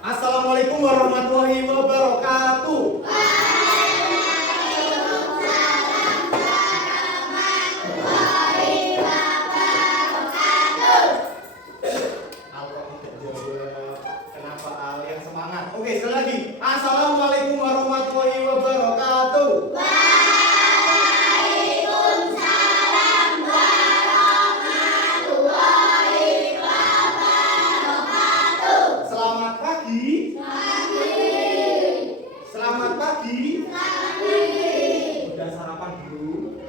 Assalamualaikum warahmatullahi wabarakatuh. Kalau tidak jawab, kenapa Al yang semangat? Oke, sekali lagi. Assalamualaikum warahmatullahi wabarakatuh. Waalaikumsalam warahmatullahi wabarakatuh. Selamat pagi. Selamat pagi. Udah sarapan dulu?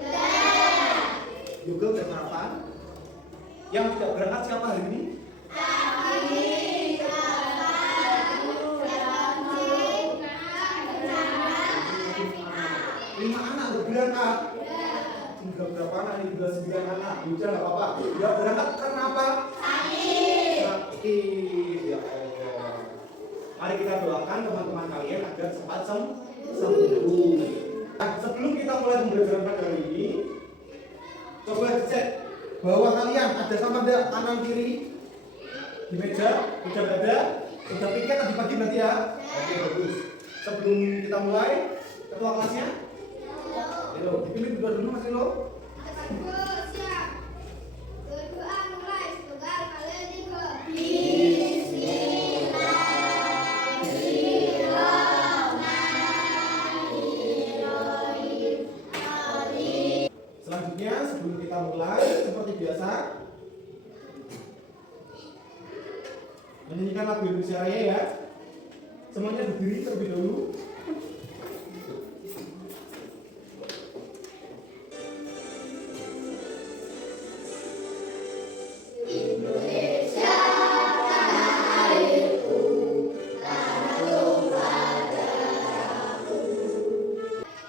Juga udah sarapan? Yang tidak berangkat siapa hari ini? 5 anak udah berangkat. Tinggal berapa anak ini? Tinggal 9 anak. Udah nggak apa-apa. Ya berangkat karena apa? Sakit. Ya Allah. Mari kita doakan teman-teman kalian agar cepat sembuh. Nah, sebelum kita mulai pembelajaran pada hari ini, coba dicek bahwa kalian ada sama enggak kanan kiri di meja, udah ada, udah piket tadi pagi berarti ya. Oke, bagus. Sebelum kita mulai, ketua kelasnya, Lilo, dipilih berdua dulu Mas Lilo. Selanjutnya sebelum kita mulai seperti biasa menyanyikan lagu Indonesia Raya ya. Semuanya berdiri terlebih dahulu.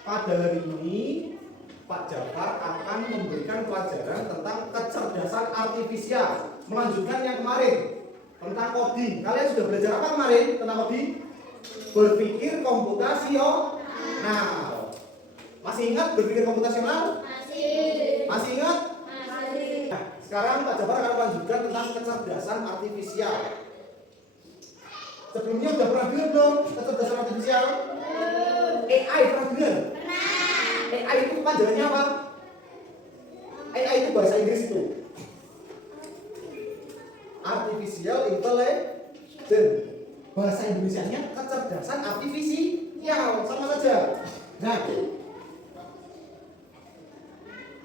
Pada hari ini Pak Jafar akan memberikan pelajaran tentang kecerdasan artifisial, melanjutkan yang kemarin tentang coding. Kalian sudah belajar apa kemarin tentang coding? Berpikir komputasional. Masih ingat berpikir komputasional? Masih ingat? Nah, sekarang Pak Jafar akan melanjutkan tentang kecerdasan artifisial. Sebelumnya sudah pernah dengar belum kecerdasan artifisial? AI pernah dengar? AI itu panjangannya apa? AI itu bahasa Inggris itu Artificial Intelligence. Bahasa Indonesianya kecerdasan artifisial, sama saja. Nah,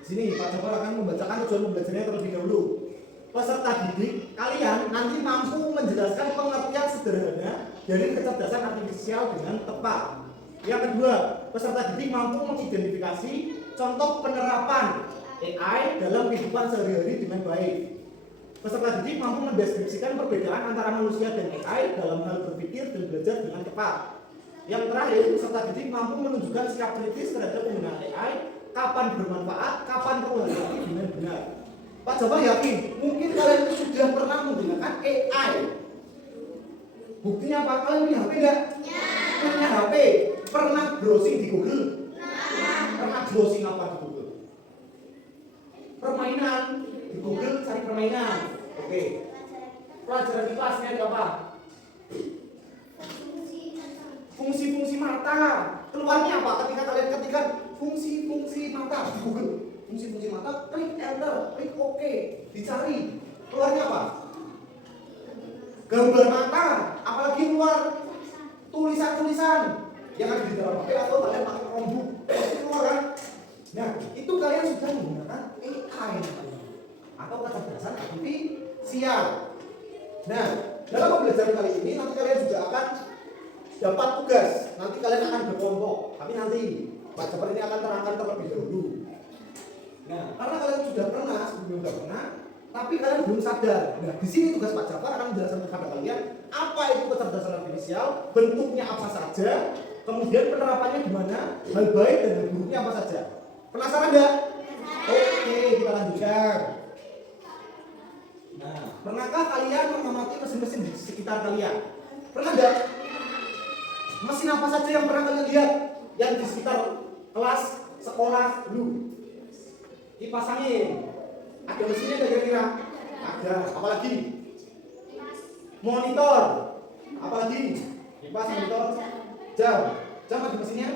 sini Pak Jafar akan membacakan tujuan pembelajarannya terlebih dahulu. Peserta didik kalian nanti mampu menjelaskan pengertian sederhana dari kecerdasan artifisial dengan tepat. Yang kedua, peserta didik mampu mengidentifikasi contoh penerapan AI dalam kehidupan sehari-hari dengan baik. Peserta didik mampu mendeskripsikan perbedaan antara manusia dan AI dalam hal berpikir dan belajar dengan cepat. Yang terakhir, peserta didik mampu menunjukkan sikap kritis terhadap penggunaan AI, kapan bermanfaat, kapan perlu hati-hati dengan benar. Pak Jafar yakin, mungkin kalian itu sudah pernah menggunakan AI. Buktinya apa? Kalian punya HP enggak? Punya HP. Pernah browsing di Google? Pernah browsing apa di Google? Permainan. Di Google cari permainan. Oke. Pelajaran di kelasnya ada apa? Fungsi-fungsi mata. Keluarnya apa? Ketika kalian ketikkan fungsi-fungsi mata di Google, fungsi-fungsi mata, klik enter, klik OK, dicari. Keluarnya apa? Gambar mata. Apalagi keluar tulisan-tulisan yang ada di dalam HP atau kalian pakai Chromebook, pasti keluar kan? Nah, itu kalian sudah menggunakan AI atau kecerdasan artifisial. Nah, dalam pembelajaran kali ini nanti kalian juga akan dapat tugas. Nanti kalian akan berkelompok. Tapi nanti Pak Jafar ini akan terangkan terlebih dahulu. Nah, karena kalian sudah pernah, sebelumnya sudah pernah, tapi kalian belum sadar. Nah, di sini tugas Pak Jafar akan menjelaskan kepada kalian apa itu kecerdasan artifisial, bentuknya apa saja, kemudian penerapannya gimana, hal baik dan hal buruknya apa saja. Penasaran nggak? Oke, kita lanjutkan. Nah, pernahkah kalian mengamati mesin-mesin di sekitar kalian? Pernah nggak? Mesin apa saja yang pernah kalian lihat yang di sekitar kelas, sekolah dulu? Dipasangin. Ada mesinnya nggak kira-kira? Ada. Apalagi? Monitor. Apalagi? Kipas, monitor, jam. Jam ada mesinnya?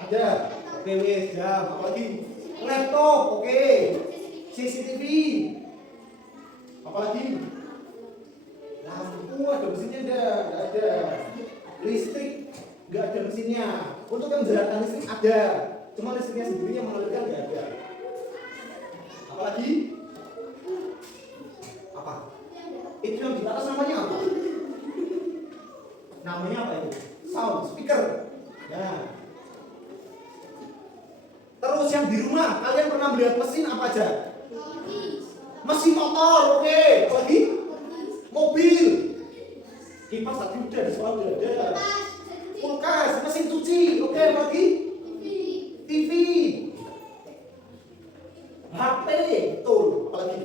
Ada. Oke, wes, jam. Apalagi? Laptop, oke. CCTV. Apalagi? Lampu ada mesinnya enggak? Enggak ada. Listrik enggak ada mesinnya. Untuk yang menjalankan listrik ada. Cuma listriknya sendiri yang mengalirkan enggak ada. Apalagi? Apa? Itu yang di atas namanya apa? Namanya apa itu? Sound, speaker. Nah. Terus yang di rumah, kalian pernah melihat mesin apa aja? Mesin motor, oke. Apalagi? Mobil. Kipas tadi udah, di soal udah ada. Kulkas, mesin cuci, oke. Apalagi? TV. HP, betul. Apalagi?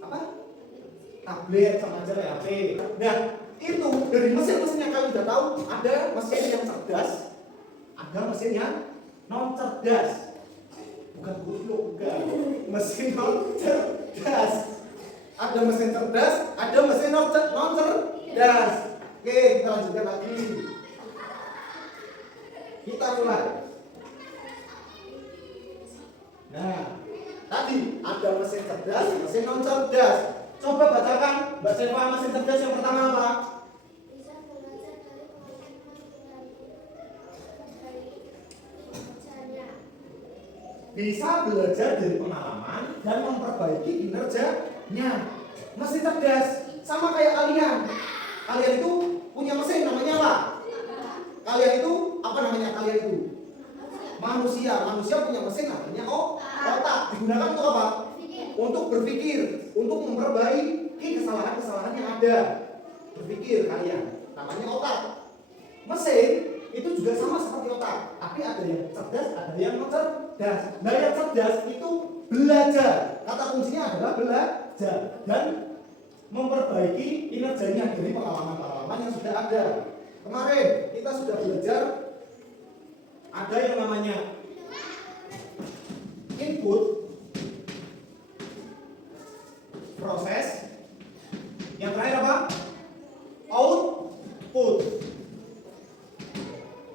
Apa? Tablet sama aja kayak HP. Nah, itu dari mesin-mesin yang kalian udah tahu, ada mesin yang cerdas, ada mesin yang non cerdas. Bukan goblok, bukan. Mesin non cerdas. Ada mesin cerdas, ada mesin non cerdas. Oke, kita lanjutkan lagi. Kita mulai. Nah, tadi ada mesin cerdas, mesin non cerdas. Coba bacakan, Mbak Seva, mesin cerdas yang pertama apa? Bisa belajar dari pengalaman dan memperbaiki kinerjanya. Mesin cerdas sama kayak kalian. Kalian itu punya mesin namanya apa? Kalian itu apa namanya kalian itu? Manusia. Manusia punya mesin namanya otak. Digunakan untuk apa? Untuk berpikir, untuk memperbaiki kesalahan-kesalahan yang ada. Berpikir kalian, namanya otak. Mesin itu juga sama seperti otak, tapi ada yang cerdas, ada yang non cerdas. Nah, yang cerdas itu belajar. Kata kuncinya adalah belajar dan memperbaiki kinerjanya dari pengalaman-pengalaman yang sudah ada. Kemarin kita sudah belajar ada yang namanya input, proses, yang terakhir apa? Output.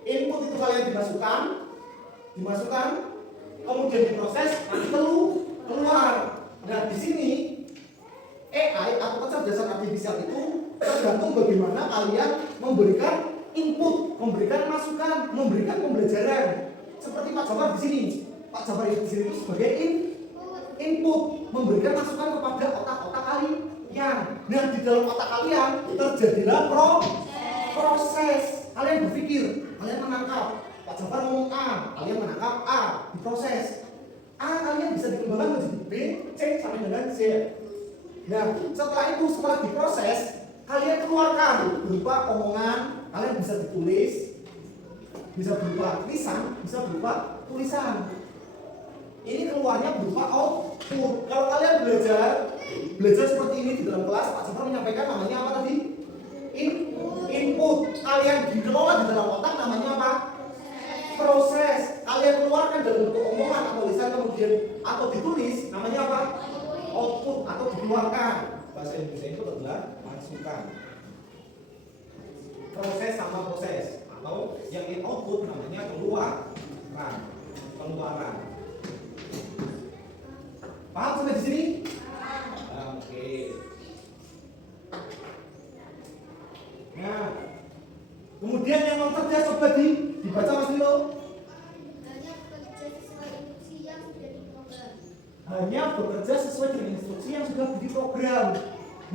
Input itu kalian dimasukkan, kemudian diproses, nanti keluar. Nah, di sini AI atau kecerdasan artifisial itu tergantung bagaimana kalian memberikan input, memberikan masukan, memberikan pembelajaran. Seperti Pak Jafar di sini. Pak Jafar di sini itu sebagai input, memberikan masukan kepada otak-otak kalian. Nah, di dalam otak kalian terjadilah proses. Kalian berpikir, kalian menangkap. Pak Jafar ngomong A, kalian menangkap A, diproses. A kalian bisa dikembangkan menjadi B, C sampai dengan Z. Nah, setelah diproses, kalian keluarkan berupa omongan, kalian bisa ditulis, bisa berupa lisan, bisa berupa tulisan. Ini keluarnya berupa output. Kalau kalian belajar seperti ini di dalam kelas, Pak Jafar menyampaikan namanya apa tadi? Input. Kalian dikelola di dalam otak namanya apa? Proses. Kalian keluarkan dalam bentuk omongan atau lisan kemudian atau ditulis namanya apa? Output atau dikeluarkan. Bahasa Indonesia itu adalah masukan. Proses sama proses atau yang output namanya keluaran. Paham sampai di sini? Oke. Nah, kemudian yang non cerdas coba dibaca Mas Milo. Hanya bekerja sesuai dengan instruksi yang sudah diprogram.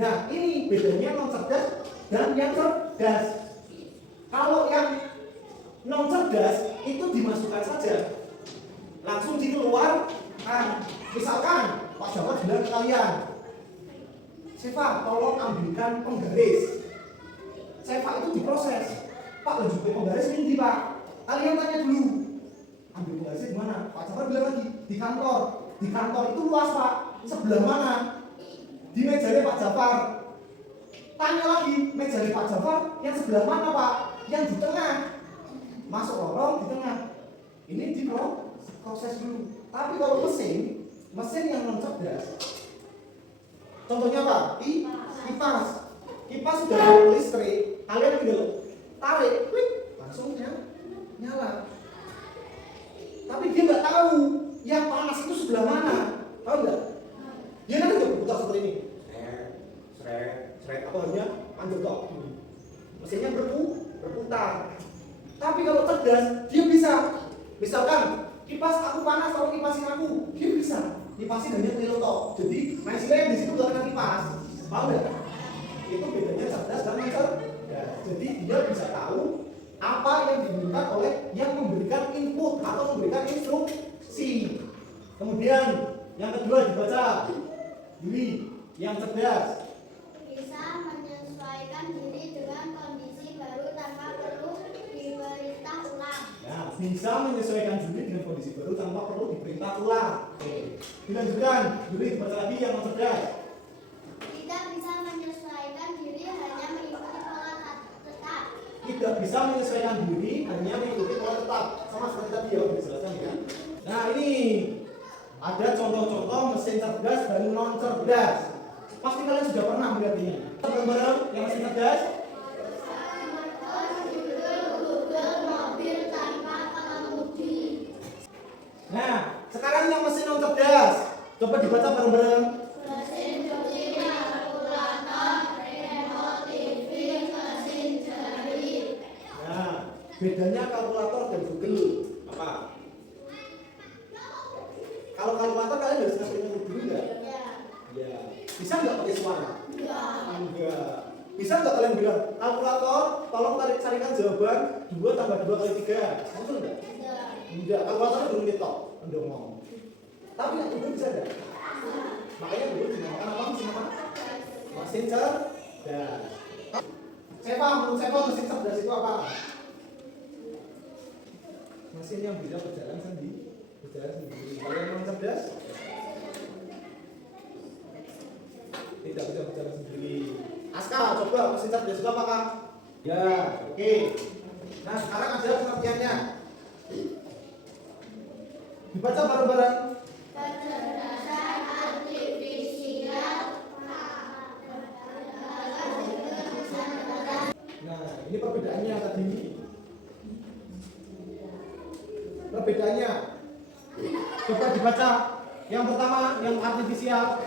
Nah, ini bedanya non cerdas dan yang cerdas. Kalau yang non cerdas itu dimasukkan saja, langsung dikeluarkan. Misalkan Pak Jafar bilang ke kalian, Seva, tolong ambilkan penggaris. Seva itu diproses. Pak, lanjut ke penggaris ini Pak. Kalian tanya dulu, ambil penggarisnya di mana? Pak Jafar bilang lagi, di kantor. Di kantor itu luas Pak. Sebelah mana? Di mejanya Pak Jafar. Tanya lagi, mejanya Pak Jafar yang sebelah mana Pak? Yang di tengah. Masuk lorong di tengah. Ini diproses dulu. Tapi kalau mesin yang non cerdas, contohnya apa? Kipas sudah ada listrik, Kalian tinggal tarik, klik, langsung nyala. Tapi dia nggak tahu yang panas itu sebelah mana, tahu nggak? Dia kan udah berputar seperti ini, seret, apa namanya? Panjang kok. Mesinnya berputar. Tapi kalau cerdas, dia bisa. Misalkan kipas aku panas, kalau kipasin aku, dia bisa. Kipasin hanya kilo tok. Jadi mesinnya di situ nggak kena kipas, tahu nggak? Itu bedanya cerdas dan cerdas. Jadi dia bisa tahu apa yang diminta oleh yang memberikan input atau memberikan instruksi. Kemudian yang kedua dibaca, Yuli, yang cerdas Bisa menyesuaikan diri dengan kondisi baru tanpa perlu diperintah ulang. ya, bisa menyesuaikan diri dengan kondisi baru tanpa perlu diperintah ulang. Dilanjutkan, Yuli dibaca lagi yang cerdas. Tidak bisa menyesuaikan diri hanya mengikuti pola tetap. Tidak bisa menyesuaikan diri hanya mengikuti pola tetap, sama seperti tadi ya, udah dijelaskan ya. Nah ini ada contoh-contoh mesin cerdas dan non cerdas. Pasti kalian sudah pernah melihat ini. Bareng-bareng yang mesin cerdas. Google mobil tanpa pengemudi. Nah sekarang yang mesin non cerdas, coba dibaca bareng-bareng. Mesin cuci, kalkulator, remote TV, mesin jahit. Nah bedanya kalkulator dan Google apa? Kalau kalkulator kalian harus ngasih input dulu nggak? Ya. Ya. Bisa nggak pakai suara? Enggak. Enggak. Bisa nggak kalian bilang kalkulator, tolong carikan jawaban 2 tambah 2 kali 3. Betul nggak? Enggak. Enggak. Kalkulatornya belum ditok, udah ngomong. Tapi yang Google bisa nggak? Makanya Google dinamakan apa? Mesin apa? Mesin cerdas. Menurut saya mesin cerdas itu apa? Mesin yang bisa berjalan sendiri. Kalian yang cerdas? Tidak bisa berjalan sendiri. Aska, coba mesin cerdas itu apakah? Ya, oke. Nah, sekarang ada pengertiannya. Dibaca bareng-bareng. Kecerdasan artifisial. Nah, ini perbedaannya tadi. Perbedaannya. Coba dibaca. Yang pertama, yang artifisial.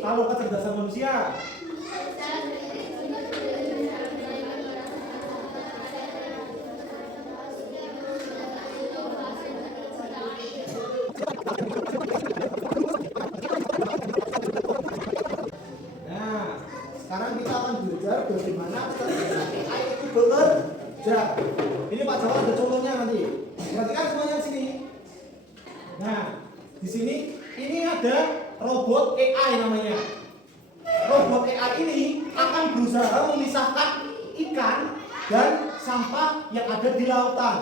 Kalau kecerdasan manusia. Nah, sekarang kita akan belajar bagaimana kecerdasan AI itu bekerja. Ini Pak Jawa ada contohnya nanti. Perhatikan semuanya di sini. Nah, di sini ini ada robot AI namanya. Robot AI ini akan berusaha memisahkan ikan dan sampah yang ada di lautan.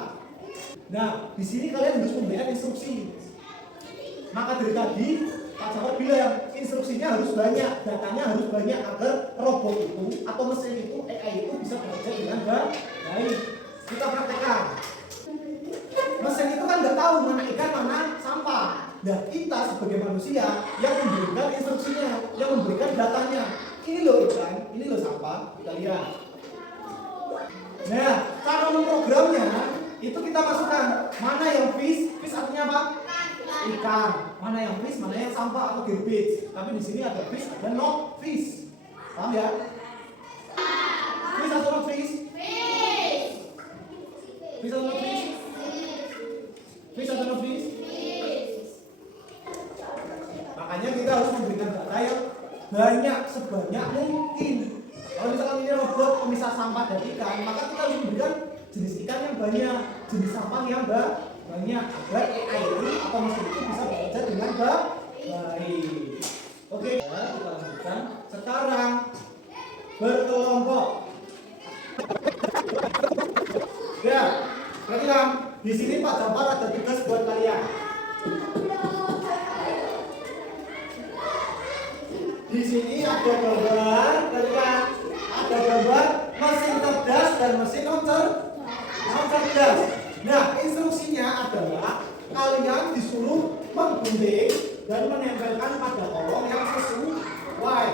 Nah, di sini kalian harus memberikan instruksi. Maka dari tadi Pak Jawad bilang instruksinya harus banyak, datanya harus banyak agar robot itu atau mesin itu AI itu bisa bekerja dengan baik. Kita praktekkan. Mesin itu kan nggak tahu mana ikan mana sampah. Nah kita sebagai manusia yang memberikan instruksinya, yang memberikan datanya. Ini loh ikan, ini loh sampah. Kita lihat. Nah cara memprogramnya itu kita masukkan mana yang fish artinya apa? Ikan. Mana yang fish, mana yang sampah atau garbage. Tapi di sini ada fish dan not fish. Paham ya? Fish atau not fish? Fish atau not fish? Fish atau not fish? Makanya kita harus memberikan data yang banyak sebanyak mungkin. Kalau misalkan ini robot pemisah sampah dan ikan, maka kita harus memberikan jenis ikan yang banyak, jenis sampah yang banyak agar AI ini atau mesin itu bisa bekerja dengan baik. Oke, ya, kita lanjutkan. Sekarang berkelompok. Ya, perhatikan. Di sini Pak Jampar ada tugas buat kalian. Di sini ada gambar, perhatikan. Ada gambar mesin cerdas dan mesin non cerdas. Nah, instruksinya adalah kalian disuruh menggunting dan menempelkan pada kolom yang sesuai.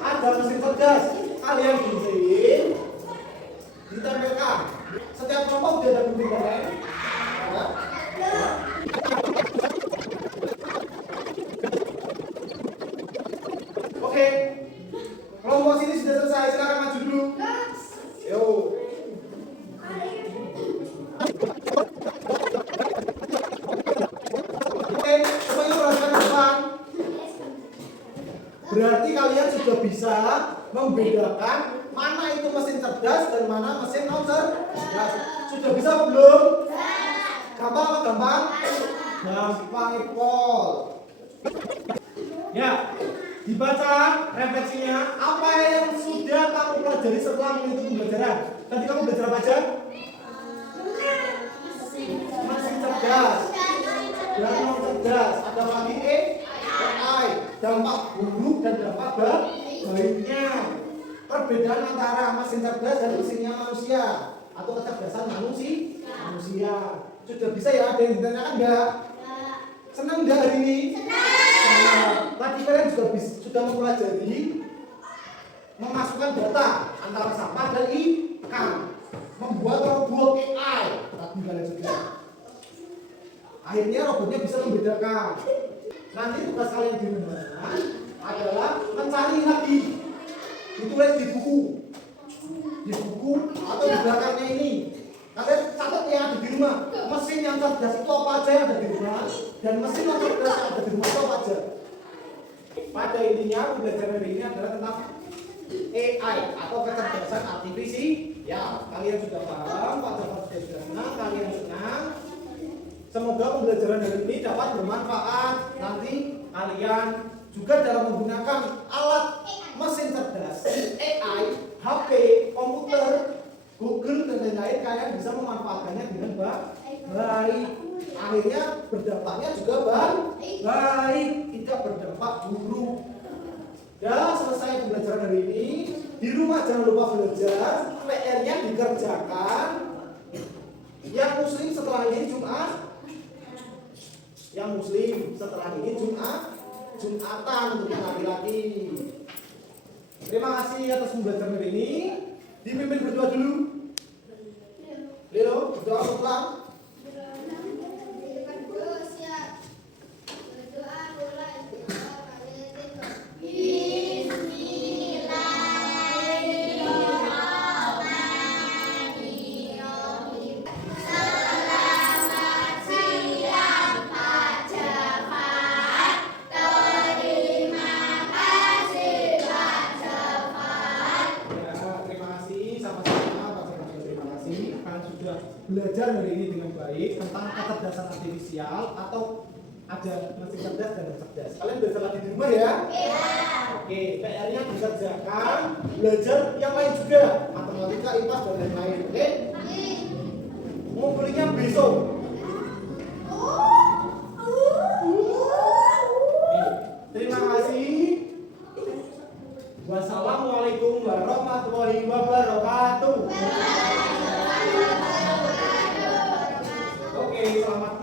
Ada mesin cerdas, kalian gunting, ditempelkan. Setiap kelompok udah ada gunting kan? Ya. Oke, kelompok sini sudah selesai. Silakan maju dulu. Yo. Oke, semuanya perhatikan ke depan. Berarti kalian sudah bisa membedakan mana itu mesin cerdas dan mana mesin non cerdas. Sudah bisa belum? Gampang apa gampang? Gampang Ipol. Ya, dibaca refleksinya. Apa yang sudah kamu pelajari setelah mengikuti pembelajaran? Tadi kamu belajar apa aja? Mesin cerdas dan non cerdas. Ada lagi AI, dampak buruk dan dampak baiknya. Perbedaan antara mesin cerdas dan mesinnya manusia atau kecerdasan manusia. Sudah bisa ya? Ada yang ditanyakan enggak? Senang enggak hari ini? Senang. Tadi kalian juga sudah mempelajari memasukkan data antara sampah dan ikan, membuat robot AI. Tadi kalian juga. Akhirnya robotnya bisa membedakan. Nanti tugas kalian di rumah adalah mencari lagi. Ditulis di buku atau di belakangnya ini. Kalian catat yang ada di rumah. Mesin yang cerdas itu apa aja yang ada di rumah, dan mesin yang cerdas yang ada di rumah itu apa aja. Pada intinya pembelajaran hari ini adalah tentang AI atau kecerdasan artifisial. Ya, kalian sudah paham, Pak Jafar sudah senang, kalian senang. Semoga pembelajaran hari ini dapat bermanfaat. Nanti kalian juga dalam menggunakan alat mesin cerdas, AI, HP, komputer, Google dan lain-lain, kalian bisa memanfaatkannya dengan baik. Akhirnya berdampaknya juga baik, tidak berdampak buruk. Ya, selesai pembelajaran hari ini. Di rumah jangan lupa belajar, PR-nya dikerjakan. Yang muslim setelah ini Jumat. Yang muslim setelah ini Jumatan untuk yang laki-laki. Terima kasih atas pembelajaran hari ini. Dipimpin berdoa dulu. Lilo, berdoa ulang. Belajar hari ini dengan baik tentang kecerdasan artifisial atau ada mesin cerdas dan non cerdas. Kalian belajar lagi di rumah ya? Iya. Oke, PR-nya dikerjakan. Belajar yang lain juga, matematika, IPA dan lain-lain. Oke? Ngumpulnya besok. Terima kasih. Wassalamualaikum warahmatullahi wabarakatuh. Oke, selamat